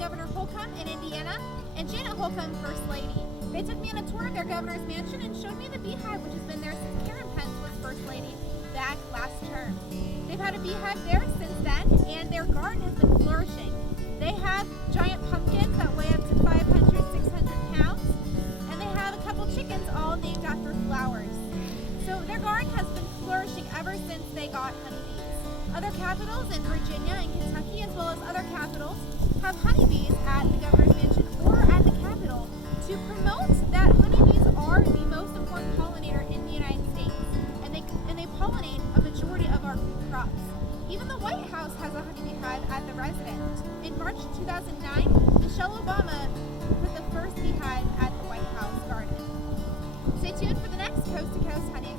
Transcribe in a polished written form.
Governor Holcomb in Indiana and Janet Holcomb, First Lady. They took me on a tour of their governor's mansion and showed me the beehive, which has been there since Karen Pence was First Lady back last term. They've had a beehive there since then, and their garden has been flourishing. They have giant pumpkins that weigh up to 500, 600 pounds, and they have a couple chickens all named after flowers. So their garden has been flourishing ever since they got honeybees. Other capitals in Virginia and Kentucky, as well as other capitals, have honeybees at the governor's mansion or at the Capitol to promote that honeybees are the most important pollinator in the United States, and they pollinate a majority of our food crops. Even the White House has a honeybee hive at the Resident. In March 2009, Michelle Obama put the first beehive at the White House garden. Stay tuned for the next Coast to Coast Honey